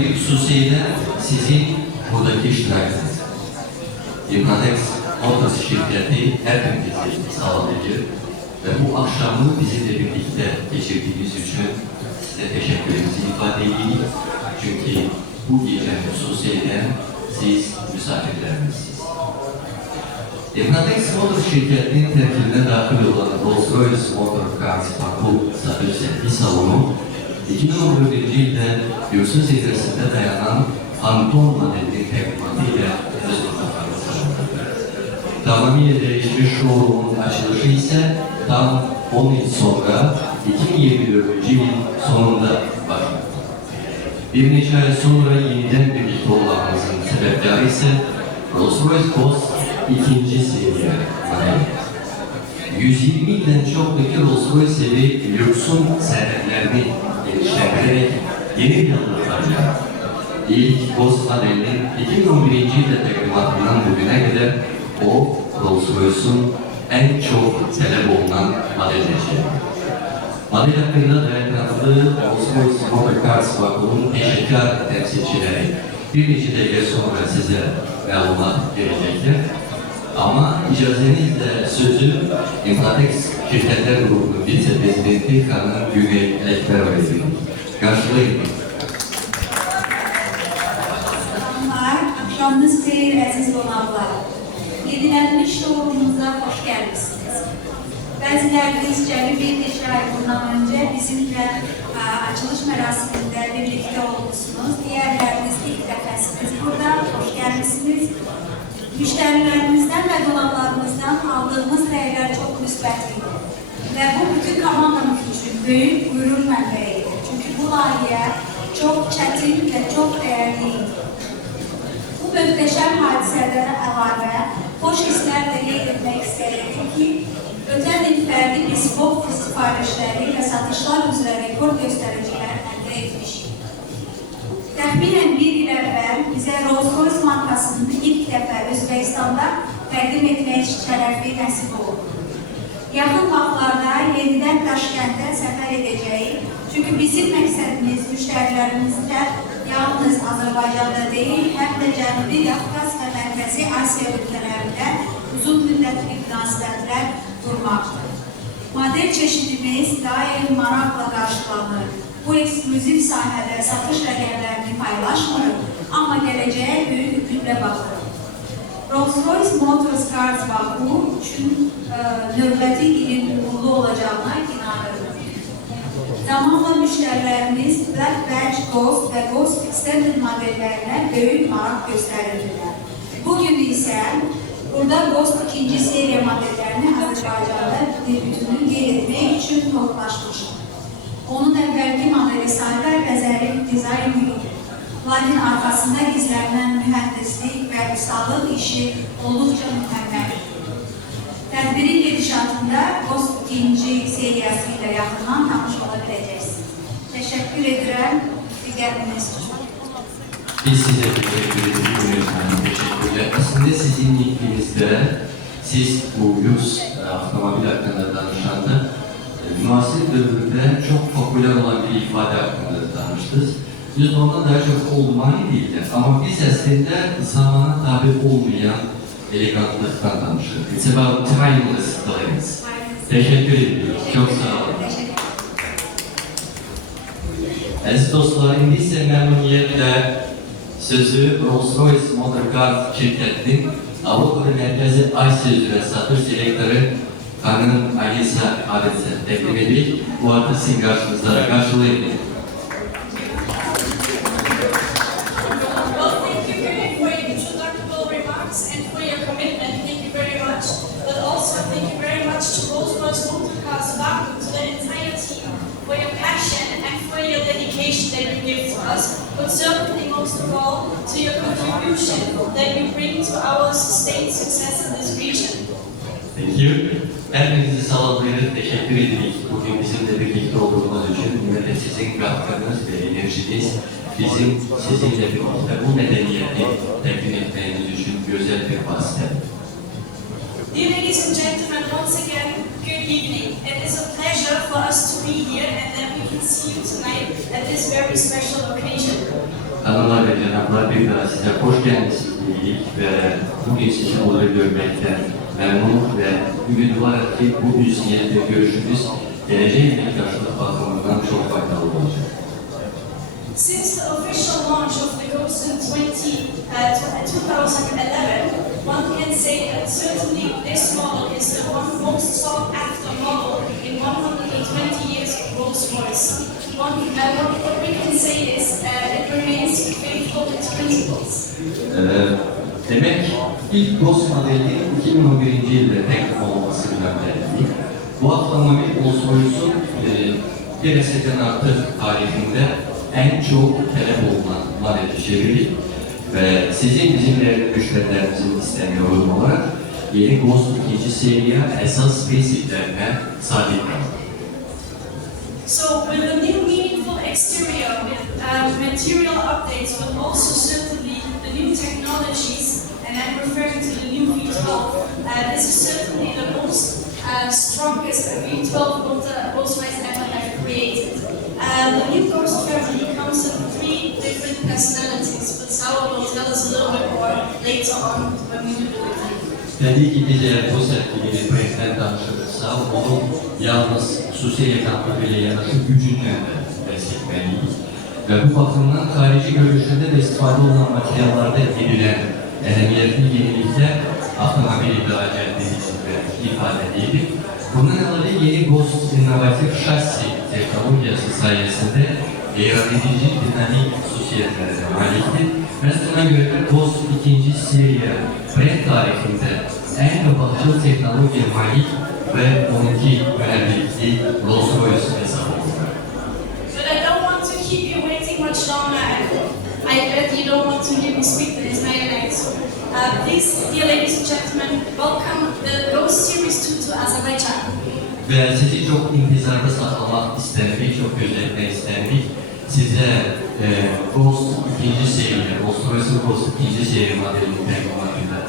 şirketi, hususiyle sizin buradaki iştirakınız. İmratex Motors şirketi hepimizi sağlayıcı ve bu akşamı bizimle birlikte geçirdiğiniz için size teşekkürlerimizi ifade edeyim. Çünkü bu gece hususiyle siz misafirlerimizsiniz. İmratex Motors şirketinin terkibine dahil olan Rolls-Royce Motor Cars Baku satış servis salonu 2014 yılda Yursuz İzresinde dayanan Phantom modelinin tekniğiyle tamamıyla değişmiş showroom'un açılışı ise tam 10 yıl sonra 2024 yıl sonunda başladı. Bir neçe ay sonra yeniden birlikte olmamızın sebepleri ise Rolls-Royce Ghost ikinci seri modeli. 120 yıldan çoktaki Rolls-Royce'leri lüksün servetlerini geliştirerek yeni planlarla ilk Ghost modelinin 2011. yılda teklimatından bugüne kadar o Rolls-Royce'un en çok talep olunan modelleri. Model hakkında dayanaklı Rolls-Royce Motor Cars Baku'nun eşekar temsilcileri bir neçe dakika sonra size malumat verecekler. Ama icazenizle sözü İmratex Şirketler Grubu'nun vice-prezidenti Kanan Güney Ekber veriyor. Karşılayın. Akşamınız xeyir əziz qonaqlar. Yenilənmiş showroomumuza xoş gəlmişsiniz. Bəziləriniz cəmi bir neçə ay bundan öncə bizimlə açılış mərasimində birlikdə olmuşsunuz. Diğerləriniz ilk dəfəsiniz burada, xoş gəlmişsiniz. Müştərilərimizdən və qonaqlarımızdan aldığımız rəylər çox müsbətlidir. Və bu bütün komandamız üçün böyük qürur mənbəyidir. Çünki bu layihə çox çətin və çox dəyərliydir. Bu möhtəşəm hadisələrə əlavə, xoş hisslərlə qeyd etmək istəyirəm ki, ötən il fərdi bespoke sifarişləri və satışlar üzrə rekord göstəricilər əldə etmişik. Təxminən bir il əvvəl bizə Rolls-Royce markasını ilk dəfə Özbəkistanda təqdim etmək şərəfi nəsib oldu. Yaxın vaxtlarda yenidən Daşkəndə səfər edəcəyik. Çünki bizim məqsədimiz müştərilərimizlə yalnız Azərbaycanda deyil, həm də Cənubi Qafqaz və Mərkəzi Asiya ölkələrində uzun müddətli münasibətlər qurmaqdır. Model çeşidimiz daim maraqla qarşılanır. Bu eksklüziv sahədə satış rəqəmlərini paylaşmırıq, amma gələcəyə böyük ümidlə baxırıq. Rolls-Royce Motor Cars Baku üçün növbəti ilin uğurlu olacağına inanırıq. Zamanla müştərilərimiz Black Badge Ghost və Ghost Extended modellərinə böyük maraq göstərirdilər. Bugün isə burada Ghost ikinci seriya modellərini Azərbaycanda debütünü qeyd etmək üçün toplaşmışıq. Onun əvvəlki modeli sadə və zərif dizayn yox. Lakin arxasında gizlənən mühəndislik və ustalıq işi olduqca mükəmməldir. Tədbirin gedişatında Ghost ikinci seriyası ilə yaxından tanış ola biləcəksiniz. Təşəkkür edirəm diqqətiniz üçün. Biz size teşekkür ediyoruz. Teşekkürler. Aslında sizin ilginizde siz bu lüks avtomobil hakkında danışanda müasir dönemde çok popüler olan bir ifade hakkında danıştınız. Biz ondan daha çok olmayı değildir. Ama biz aslında zamana tabi olmayan elegantlıktan danışırız. It's about timeless things. Teşekkür ediyoruz. Çok sağ olun. Aziz dostlar, indi ise memnuniyetle sözü Rolls-Royce Motor Cars şirketinin Avrupa ve Merkezi Asya üzere satış direktörü Kanan Alisa Adet'e teklif edildik. Bu arada sizin karşınızda karşılayın. That you give to us, but certainly most of all to your contribution that you bring to our sustained success in this region. Thank you. Hepinizi sağlamayı teşekkür ederim. Bugün bizimle birlikte olduğunuz için ve de sizin katkınız ve enerjiniz bizim sizinle birlikte bu medeniyeti temin etmeniz için güzel bir vasıta. Dear ladies and gentlemen, once again, good evening. It is a pleasure for us to be here and that we can see you tonight at this very special occasion. Hanımlar ve cenaplar, bir daha size hoş geldiniz dedik ve bugün sizi burada görmekten memnun ve ümit var ki bu ünsiyet ve görüşümüz geleceğin emektaşlık bakımından çok faydalı olacak. Since the official launch of the Ghost in 2011, one can say that certainly this model is the one most sought after model in 120 years of Rolls-Royce. What we can say is it remains faithful to its principles. Demek ilk Ghost modelinin 2011. yılda tek olması önemli. Bu avtomobil Rolls-Royce'un bir nesneden artık tarihinde en çok talep olunan modeli çeviri ve sizin bizim değerli müşterilerimizin isteğine uygun olarak yeni Ghost 2. seriye esas prensiplerine sahip. So with the new meaningful exterior, with material updates, but also certainly the new technologies, and I'm referring to the new V12, this is certainly the most strongest V12 Rolls-Royce ever have created. The new Ghost family comes in 3 different personalities, but Sauer will tell us a little bit more later on when we do the review. Tabii ki bize bu serginin projekten tanışırsa onun yalnız sosyal yakamlarıyla yanaşıp gücünü desteklemeliyiz. Ve bu bakımdan harici görüşünde de istifade olan materyalarda edilen önemli yenilikler avtomobil ihracatçıları ifade edildi. Bunun yanında yeni Ghost inovatif şasi teknolojisi sayesinde yaratıcı dinamik sosyetelere maliktir. Ve buna göre Ghost 2. seriye brand tarihinde en başarılı teknoloji malik ve onunki önemli Rolls-Royce hesabı. But I don't want to keep you waiting much longer. I bet you don't want to hear me speak the Ismaili. Please, dear ladies and gentlemen, welcome the Ghost Series 2 to Azerbaijan. Ve sizi çok intizarda saklamak istedik, çok gözletmek istedik. Size Ghost 2. seri, Rolls-Royce'un Ghost 2. seri modelini teknolojide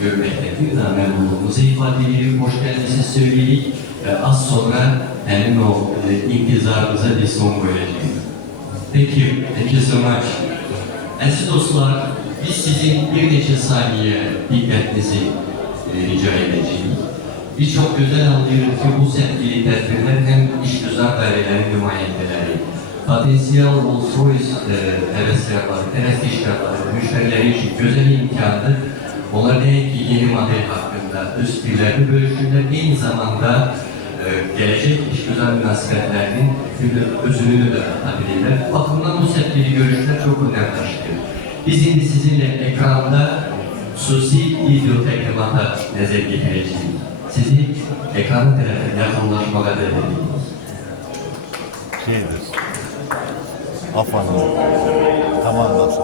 görmekte bir daha memnunluğumuzu ifade edelim, hoş geldiniz söyledik ve az sonra hemen o intizarımıza bir son koyacağız. Thank you so much. Aziz dostlar, biz sizin bir neçe saniye dikkatinizi rica edeceğiz. Biz çok güzel anlıyoruz ki bu sergili tedbirler hem işgüzar dairelerinin nümayendeleri, potansiyel Rolls-Royce heveskarları, tereftişkarları, müşterileri için güzel imkanı. Onlar ne ki yeni model hakkında üst bilgilerini bölüşürler, aynı zamanda gelecek işgüzar münasebetlerinin özünü de atabilirler. Bakımdan bu sergili görüşler çok önemlidir. Biz şimdi sizinle ekranda hususi video teklimata nazar getireceğiz. Sizi ekranın tarafına yakınlaşmaya da edeceğiz. Şeydir. Afanın. Tamam nasıl?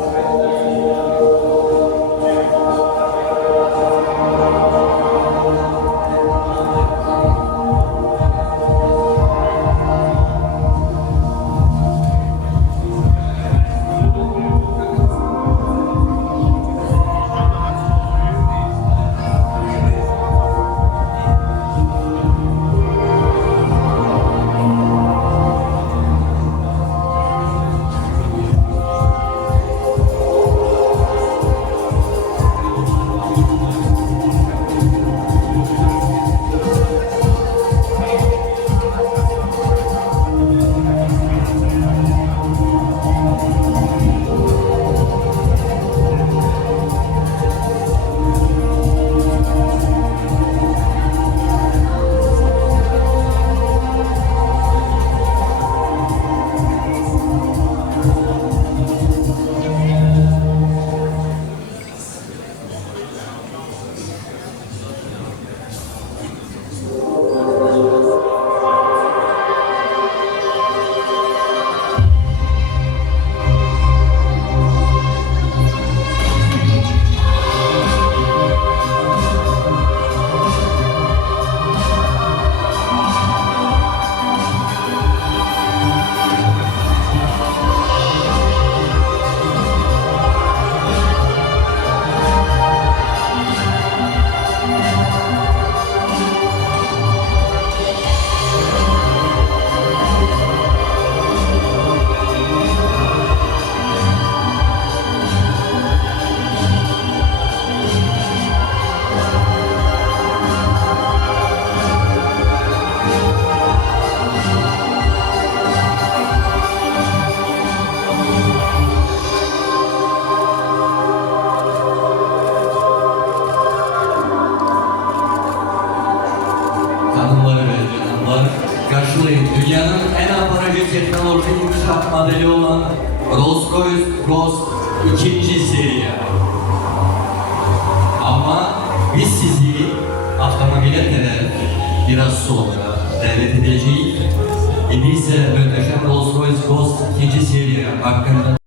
unutmayın. Dünyanın en aparatif teknoloji yumuşak modeli olan Rolls-Royce Ghost 2. seri. Ama biz sizi avtomobile kadar biraz sonra davet edeceğiz. Ise muhteşem Rolls-Royce Ghost 2. seri hakkında